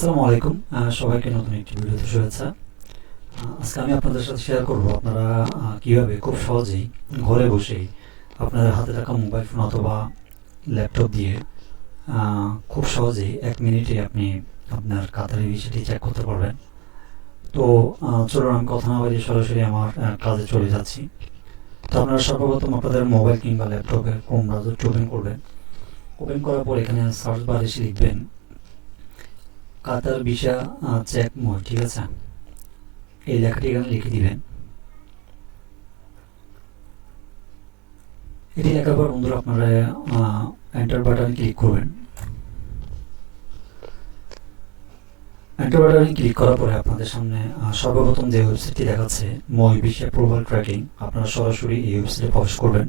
আসসালামু আলাইকুম। সবাইকে নতুন একটি ভিডিওতে শুভেচ্ছা। আজকে আমি আপনাদের সাথে শেয়ার করব আপনারা কিভাবে খুব সহজেই ঘরে বসেই আপনাদের হাতে থাকা মোবাইল ফোন অথবা ল্যাপটপ দিয়ে খুব সহজেই 1 মিনিটে আপনি আপনার কাতারের বিষয়টি চেক করতে পারবেন। তো চলুন আমি কথা না বাড়িয়ে সরাসরি আমার কাজে চলে যাচ্ছি। তো আপনারা সর্বপ্রথম আপনাদের মোবাইল কিংবা ল্যাপটপের ক্রোম ব্রাউজারটি ওপেন করবেন। ওপেন করার পর এখানে সার্চ বারে এসে লিখবেন কাতার ভিসা চেক মোড, ঠিক আছে? এই লেখাটি এখানে লিখে দিবেন। এটি লেখার পর বন্ধুরা আপনারা এন্টার বাটনে ক্লিক করবেন। এন্টার বাটনে ক্লিক করার পরে আপনাদের সামনে সর্বপ্রথম যে ওয়েবসাইটটি দেখাচ্ছে মই ভিসা প্রোফাইল ট্র্যাকিং, আপনারা সরাসরি এই ওয়েবসাইটে প্রবেশ করবেন।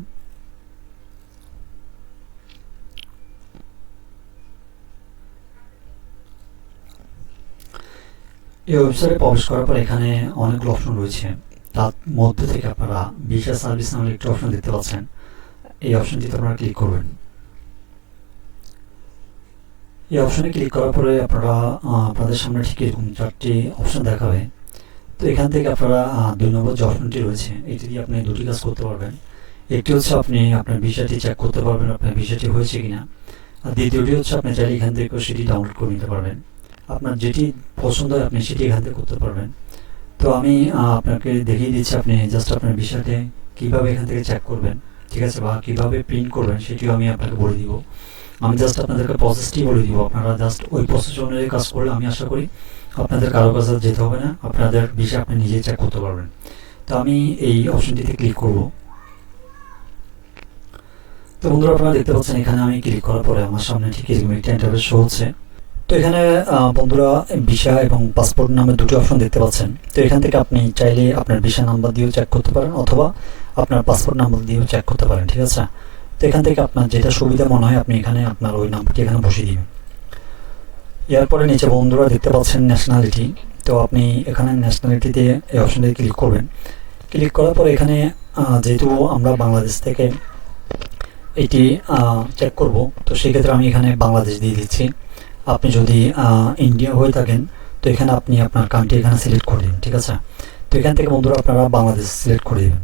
এই ওয়েবসাইটে প্রবেশ করার পর এখানে অনেকগুলো অপশন রয়েছে। তার মধ্যে থেকে আপনারা ভিসা সার্ভিস নামের একটি অপশন দেখতে পাচ্ছেন। এই অপশনটিতে আপনারা ক্লিক করবেন। এই অপশনে ক্লিক করার পরে আপনারা আপনাদের সামনে ঠিক এরকম 4টি অপশন দেখাবে। তো এখান থেকে আপনারা 2 নম্বর যে অপশনটি রয়েছে এটি দিয়ে আপনি দুটি কাজ করতে পারবেন। একটি হচ্ছে আপনি আপনার ভিসাটি চেক করতে পারবেন আপনার ভিসাটি হয়েছে কিনা, আর দ্বিতীয়টি হচ্ছে আপনি চাইলে এখান থেকে সেটি ডাউনলোড করে নিতে পারবেন। আপনার যেটি পছন্দ হয় আপনি সেটি এখান থেকে করতে পারবেন। তো আমি আপনাকে দেখিয়ে দিচ্ছি আপনি জাস্ট আপনার ভিসাটি কীভাবে এখান থেকে চেক করবেন, ঠিক আছে, বা কীভাবে প্রিন্ট করবেন সেটিও আমি আপনাকে বলে দিব। আমি জাস্ট আপনাদেরকে প্রসেসটি বলে দিব, আপনারা জাস্ট ওই প্রসেস অনুযায়ী কাজ করলে আমি আশা করি আপনাদের কারো কাছে যেতে হবে না, আপনাদের ভিসা আপনি নিজেই চেক করতে পারবেন। তো আমি এই অপশনটিতে ক্লিক করব। তো বন্ধুরা আপনারা দেখতে পাচ্ছেন এখানে আমি ক্লিক করার পরে আমার সামনে ঠিক এরকম একটা ইন্টারফেস শো হচ্ছে। তো এখানে বন্ধুরা ভিসা এবং পাসপোর্ট নামে দুটি অপশন দেখতে পাচ্ছেন। তো এখান থেকে আপনি চাইলে আপনার ভিসা নাম্বার দিয়েও চেক করতে পারেন অথবা আপনার পাসপোর্ট নাম্বার দিয়েও চেক করতে পারেন, ঠিক আছে? তো এখান থেকে আপনার যেটা সুবিধা মনে হয় আপনি এখানে আপনার ওই নাম্বারটি এখানে বসিয়ে দিবেন। এরপরে নিচে বন্ধুরা দেখতে পাচ্ছেন ন্যাশনালিটি। তো আপনি এখানে ন্যাশনালিটিতে এই অপশনটি ক্লিক করবেন। ক্লিক করার পরে এখানে যেহেতু আমরা বাংলাদেশ থেকে এটি চেক করব, তো সেক্ষেত্রে আমি এখানে বাংলাদেশ দিয়ে দিচ্ছি। আপনি যদি ইন্ডিয়া হয়ে থাকেন তো এখানে আপনি আপনার কান্ট্রি এখানে সিলেক্ট করে দিন, ঠিক আছে? তো এখান থেকে বন্ধুরা আপনারা বাংলাদেশ সিলেক্ট করে দেবেন।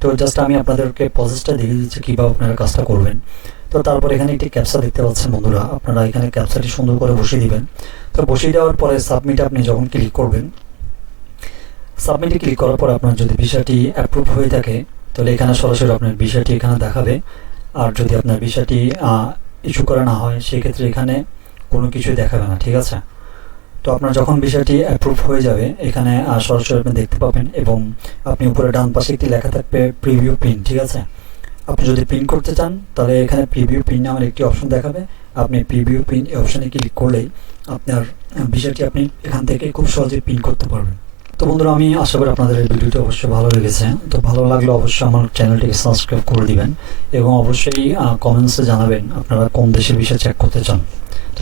তো জাস্ট আমি আপনাদেরকে প্রসেসটা দেখিয়ে দিচ্ছি কীভাবে আপনারা কাজটা করবেন। তো তারপর এখানে একটি ক্যাপচা দেখতে পাচ্ছেন বন্ধুরা, আপনারা এখানে ক্যাপচাটি সুন্দর করে বসিয়ে দিবেন। তো বসিয়ে দেওয়ার পরে সাবমিট আপনি যখন ক্লিক করবেন, সাবমিটে ক্লিক করার পর আপনার যদি ভিসাটি অ্যাপ্রুভ হয়ে থাকে তাহলে এখানে সরাসরি আপনার ভিসাটি এখানে দেখাবে। আর যদি আপনার ভিসাটি ইস্যু করা না হয় সেক্ষেত্রে এখানে কোনো কিছুই দেখাবে না, ঠিক আছে? তো আপনার যখন বিষয়টি অ্যাপ্রুভ হয়ে যাবে এখানে সরাসরি আপনি দেখতে পাবেন এবং আপনি উপরে ডান পাশে একটি লেখা থাকবে প্রিভিউ প্রিন্ট, ঠিক আছে? আপনি যদি প্রিন্ট করতে চান তাহলে এখানে প্রিভিউ প্রিন্ট নামের একটি অপশন দেখাবে। আপনি প্রিভিউ প্রিন্ট এই অপশনে ক্লিক করলেই আপনার বিষয়টি আপনি এখান থেকে খুব সহজেই প্রিন্ট করতে পারবেন। তো বন্ধুরা আমি আশা করি আপনাদের এই ভিডিওটি অবশ্যই ভালো লেগেছে। তো ভালো লাগলে অবশ্যই আমার চ্যানেলটিকে সাবস্ক্রাইব করে দিবেন এবং অবশ্যই কমেন্টসে জানাবেন আপনারা কোন দেশের বিষয় চেক করতে চান।